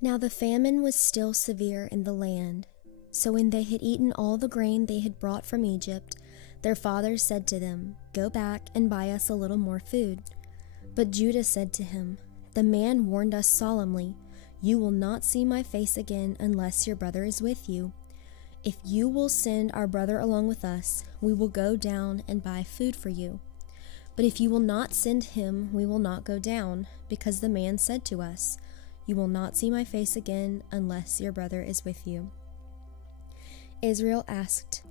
Now the famine was still severe in the land. So when they had eaten all the grain they had brought from Egypt, their father said to them, "Go back and buy us a little more food." But Judah said to him, "The man warned us solemnly, 'You will not see my face again unless your brother is with you.' If you will send our brother along with us, we will go down and buy food for you. But if you will not send him, we will not go down, because the man said to us, 'You will not see my face again unless your brother is with you.'" Israel asked,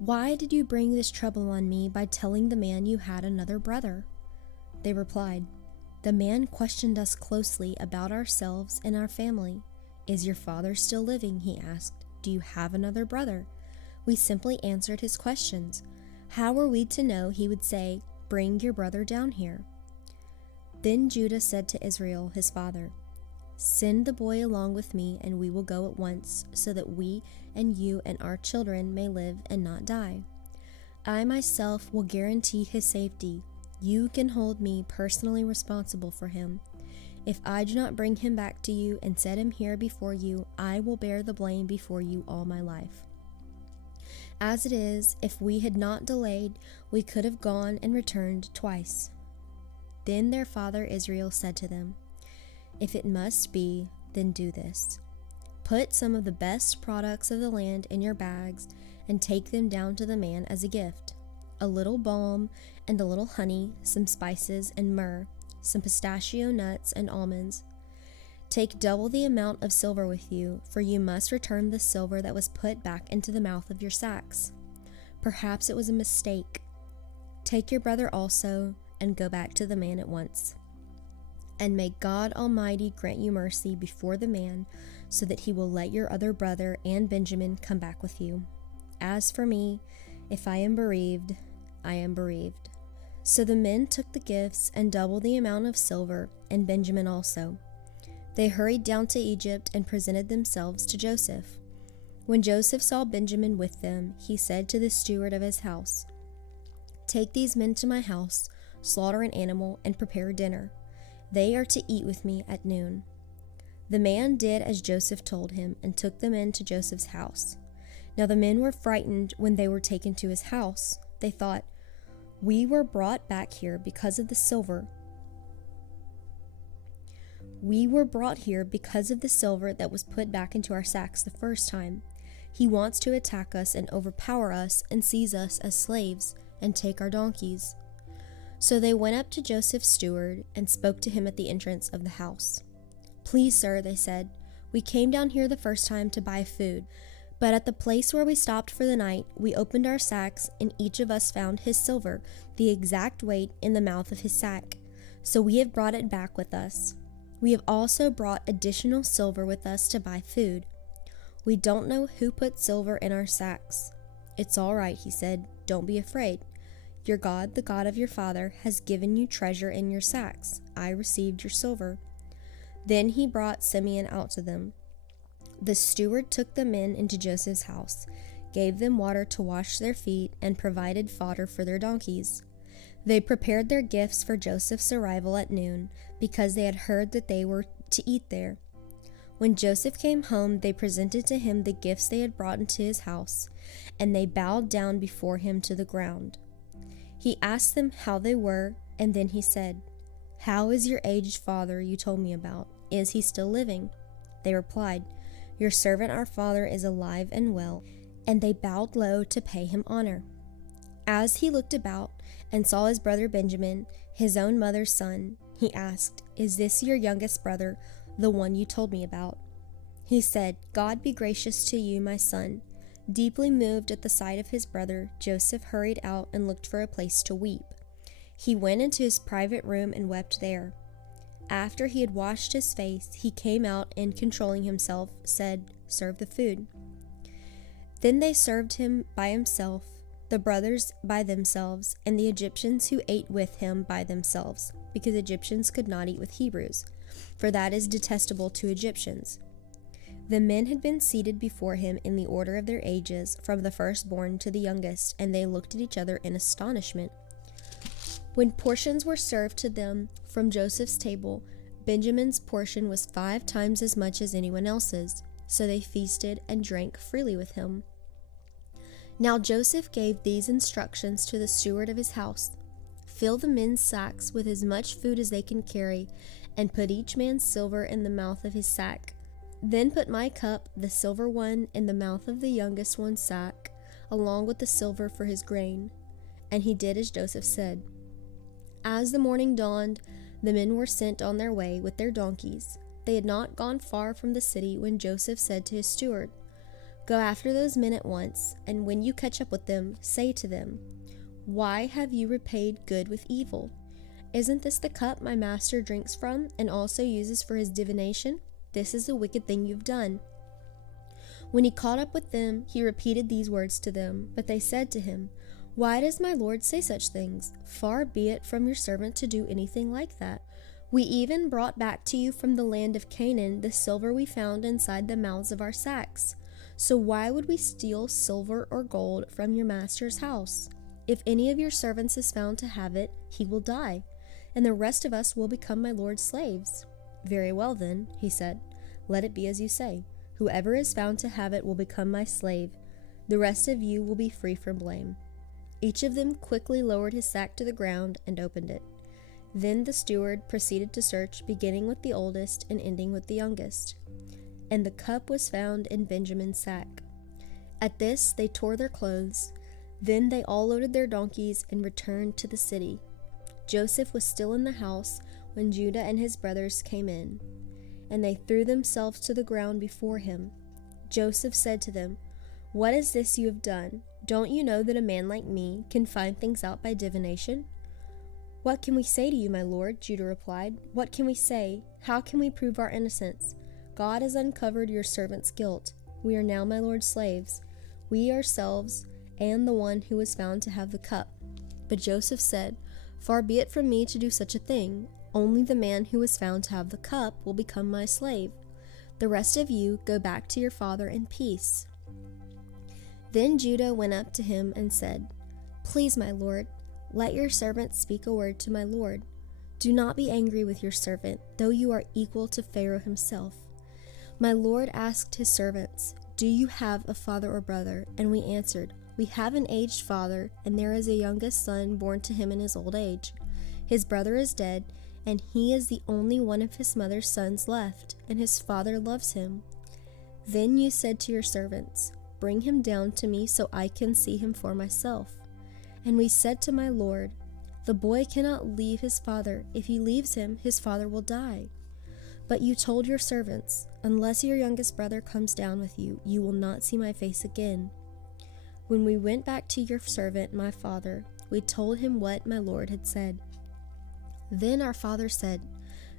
"Why did you bring this trouble on me by telling the man you had another brother?" They replied, "The man questioned us closely about ourselves and our family. 'Is your father still living?' he asked. 'Do you have another brother?' We simply answered his questions. How were we to know he would say, 'Bring your brother down here'?" Then Judah said to Israel, his father, "Send the boy along with me, and we will go at once, so that we and you and our children may live and not die. I myself will guarantee his safety. You can hold me personally responsible for him. If I do not bring him back to you and set him here before you, I will bear the blame before you all my life. As it is, if we had not delayed, we could have gone and returned twice." Then their father Israel said to them, "If it must be, then do this. Put some of the best products of the land in your bags and take them down to the man as a gift: a little balm and a little honey, some spices and myrrh, some pistachio nuts and almonds. Take double the amount of silver with you, for you must return the silver that was put back into the mouth of your sacks. Perhaps it was a mistake. Take your brother also, and go back to the man at once. And may God Almighty grant you mercy before the man, so that he will let your other brother and Benjamin come back with you. As for me, if I am bereaved, I am bereaved." So the men took the gifts and double the amount of silver, and Benjamin also. They hurried down to Egypt and presented themselves to Joseph. When Joseph saw Benjamin with them, he said to the steward of his house, "Take these men to my house, slaughter an animal, and prepare dinner. They are to eat with me at noon." The man did as Joseph told him and took them into Joseph's house. Now the men were frightened when they were taken to his house. They thought, "We were brought back here because of the silver. We were brought here because of the silver that was put back into our sacks the first time. He wants to attack us and overpower us and seize us as slaves and take our donkeys." So they went up to Joseph's steward and spoke to him at the entrance of the house. "Please, sir," they said, "we came down here the first time to buy food, but at the place where we stopped for the night, we opened our sacks, and each of us found his silver, the exact weight, in the mouth of his sack. So we have brought it back with us. We have also brought additional silver with us to buy food. We don't know who put silver in our sacks." "It's all right," he said. "Don't be afraid. Your God, the God of your father, has given you treasure in your sacks. I received your silver." Then he brought Simeon out to them. The steward took the men into Joseph's house, gave them water to wash their feet, and provided fodder for their donkeys. They prepared their gifts for Joseph's arrival at noon, because they had heard that they were to eat there. When Joseph came home, they presented to him the gifts they had brought into his house, and they bowed down before him to the ground. He asked them how they were, and then he said, "How is your aged father you told me about? Is he still living?" They replied, "Your servant our father is alive and well," and they bowed low to pay him honor. As he looked about and saw his brother Benjamin, his own mother's son, he asked, "Is this your youngest brother, the one you told me about?" He said, "God be gracious to you, my son." Deeply moved at the sight of his brother, Joseph hurried out and looked for a place to weep. He went into his private room and wept there. After he had washed his face, he came out and, controlling himself, said, "Serve the food." Then they served him by himself, the brothers by themselves, and the Egyptians who ate with him by themselves, because Egyptians could not eat with Hebrews, for that is detestable to Egyptians. The men had been seated before him in the order of their ages, from the firstborn to the youngest, and they looked at each other in astonishment. When portions were served to them from Joseph's table, Benjamin's portion was 5 times as much as anyone else's, so they feasted and drank freely with him. Now Joseph gave these instructions to the steward of his house: "Fill the men's sacks with as much food as they can carry, and put each man's silver in the mouth of his sack. Then put my cup, the silver one, in the mouth of the youngest one's sack, along with the silver for his grain." And he did as Joseph said. As the morning dawned, the men were sent on their way with their donkeys. They had not gone far from the city when Joseph said to his steward, "Go after those men at once, and when you catch up with them, say to them, 'Why have you repaid good with evil? Isn't this the cup my master drinks from and also uses for his divination? This is a wicked thing you've done.'" When he caught up with them, he repeated these words to them, but they said to him, "Why does my lord say such things? Far be it from your servant to do anything like that. We even brought back to you from the land of Canaan the silver we found inside the mouths of our sacks. So why would we steal silver or gold from your master's house? If any of your servants is found to have it, he will die, and the rest of us will become my lord's slaves." "Very well then," he said, "let it be as you say. Whoever is found to have it will become my slave. The rest of you will be free from blame." Each of them quickly lowered his sack to the ground and opened it. Then the steward proceeded to search, beginning with the oldest and ending with the youngest. And the cup was found in Benjamin's sack. At this they tore their clothes. Then they all loaded their donkeys and returned to the city. Joseph was still in the house when Judah and his brothers came in, and they threw themselves to the ground before him. Joseph said to them, "What is this you have done? Don't you know that a man like me can find things out by divination?" "What can we say to you, my lord?" Judah replied. "What can we say? How can we prove our innocence? God has uncovered your servant's guilt. We are now my lord's slaves, we ourselves and the one who was found to have the cup." But Joseph said, "Far be it from me to do such a thing. Only the man who was found to have the cup will become my slave. The rest of you go back to your father in peace." Then Judah went up to him and said, "Please, my lord, let your servant speak a word to my lord. Do not be angry with your servant, though you are equal to Pharaoh himself." My lord asked his servants, "Do you have a father or brother?" And we answered, "We have an aged father, and there is a youngest son born to him in his old age. His brother is dead, and he is the only one of his mother's sons left, and his father loves him." Then you said to your servants, "Bring him down to me so I can see him for myself." And we said to my lord, "The boy cannot leave his father. If he leaves him, his father will die." But you told your servants, "Unless your youngest brother comes down with you, you will not see my face again." When we went back to your servant, my father, we told him what my lord had said. Then our father said,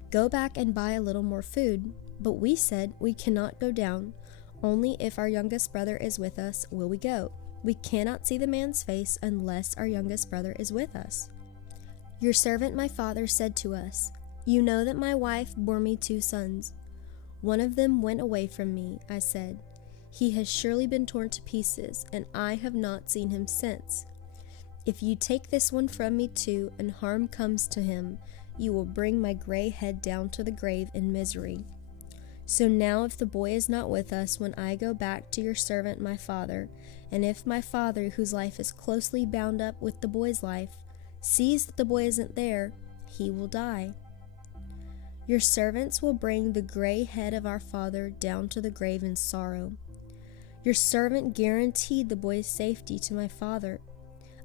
"Go back and buy a little more food." But we said, "We cannot go down. Only if our youngest brother is with us will we go. We cannot see the man's face unless our youngest brother is with us." Your servant my father said to us, "You know that my wife bore me 2 sons. One of them went away from me," I said. "He has surely been torn to pieces, and I have not seen him since. If you take this one from me too, and harm comes to him, you will bring my gray head down to the grave in misery. So now if the boy is not with us when I go back to your servant my father, and if my father, whose life is closely bound up with the boy's life, sees that the boy isn't there, he will die. Your servants will bring the gray head of our father down to the grave in sorrow." Your servant guaranteed the boy's safety to my father.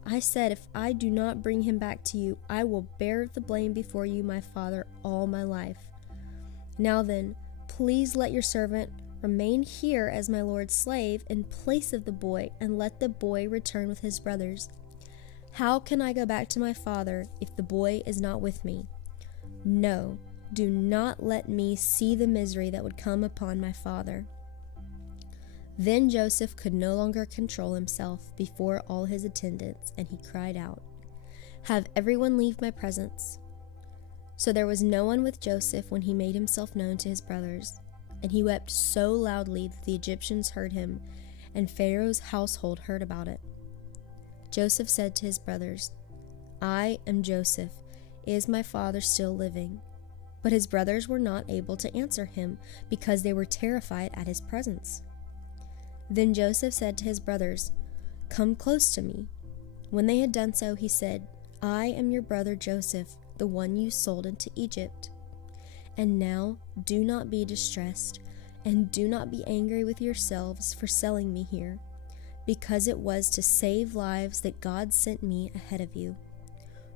I said, "If I do not bring him back to you, I will bear the blame before you, my father, all my life. Now then, please let your servant remain here as my lord's slave in place of the boy, and let the boy return with his brothers. How can I go back to my father if the boy is not with me? No, do not let me see the misery that would come upon my father." Then Joseph could no longer control himself before all his attendants, and he cried out, "Have everyone leave my presence." So there was no one with Joseph when he made himself known to his brothers, and he wept so loudly that the Egyptians heard him, and Pharaoh's household heard about it. Joseph said to his brothers, "I am Joseph. Is my father still living?" But his brothers were not able to answer him because they were terrified at his presence. Then Joseph said to his brothers, "Come close to me." When they had done so, he said, "I am your brother Joseph, the one you sold into Egypt. And now do not be distressed, and do not be angry with yourselves for selling me here, because it was to save lives that God sent me ahead of you.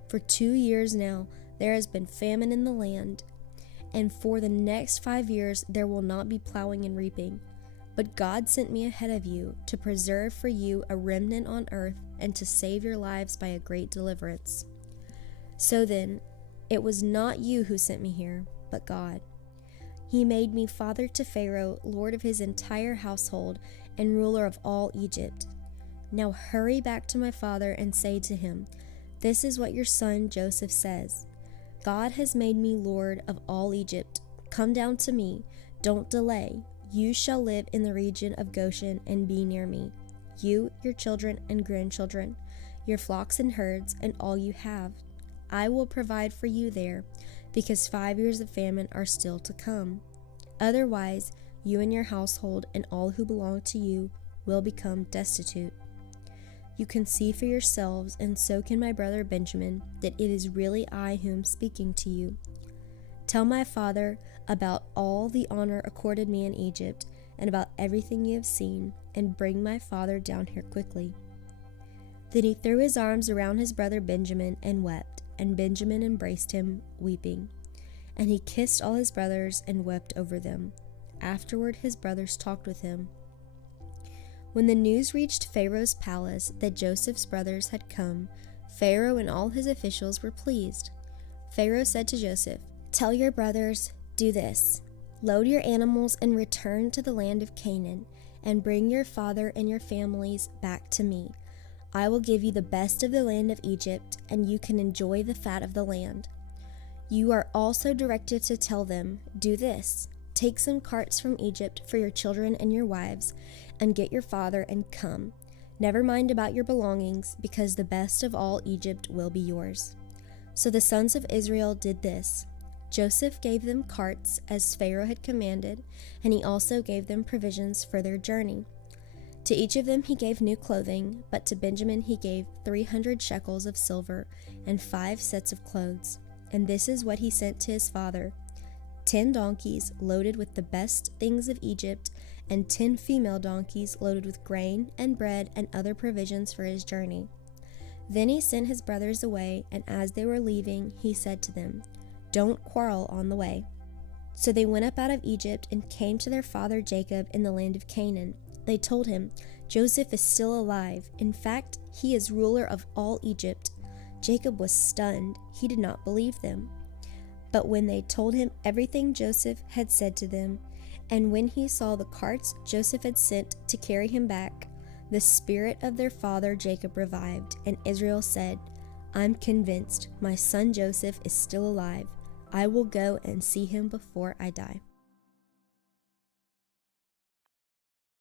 For 2 years now there has been famine in the land, and for the next 5 years there will not be plowing and reaping. But God sent me ahead of you to preserve for you a remnant on earth and to save your lives by a great deliverance. So then, it was not you who sent me here, but God. He made me father to Pharaoh, lord of his entire household, and ruler of all Egypt. Now hurry back to my father and say to him, 'This is what your son Joseph says. God has made me lord of all Egypt. Come down to me. Don't delay. You shall live in the region of Goshen and be near me, you, your children and grandchildren, your flocks and herds, and all you have. I will provide for you there, because 5 years of famine are still to come. Otherwise, you and your household and all who belong to you will become destitute. You can see for yourselves, and so can my brother Benjamin, that it is really I who am speaking to you. Tell my father about all the honor accorded me in Egypt, and about everything you have seen, and bring my father down here quickly.' Then he threw his arms around his brother Benjamin and wept, and Benjamin embraced him, weeping. And he kissed all his brothers and wept over them. Afterward his brothers talked with him. When the news reached Pharaoh's palace that Joseph's brothers had come, Pharaoh and all his officials were pleased. Pharaoh said to Joseph, 'Tell your brothers, do this. Load your animals and return to the land of Canaan, and bring your father and your families back to me. I will give you the best of the land of Egypt, and you can enjoy the fat of the land.' You are also directed to tell them, 'Do this. Take some carts from Egypt for your children and your wives, and get your father and come. Never mind about your belongings, because the best of all Egypt will be yours.' So the sons of Israel did this. Joseph gave them carts as Pharaoh had commanded, and he also gave them provisions for their journey. To each of them he gave new clothing, but to Benjamin he gave 300 shekels of silver and 5 sets of clothes. And this is what he sent to his father: 10 donkeys loaded with the best things of Egypt, and 10 female donkeys loaded with grain and bread and other provisions for his journey. Then he sent his brothers away, and as they were leaving, he said to them, 'Don't quarrel on the way.' So they went up out of Egypt and came to their father Jacob in the land of Canaan. They told him, 'Joseph is still alive. In fact, he is ruler of all Egypt.' Jacob was stunned. He did not believe them. But when they told him everything Joseph had said to them, and when he saw the carts Joseph had sent to carry him back, the spirit of their father Jacob revived, and Israel said, 'I'm convinced my son Joseph is still alive. I will go and see him before I die.'"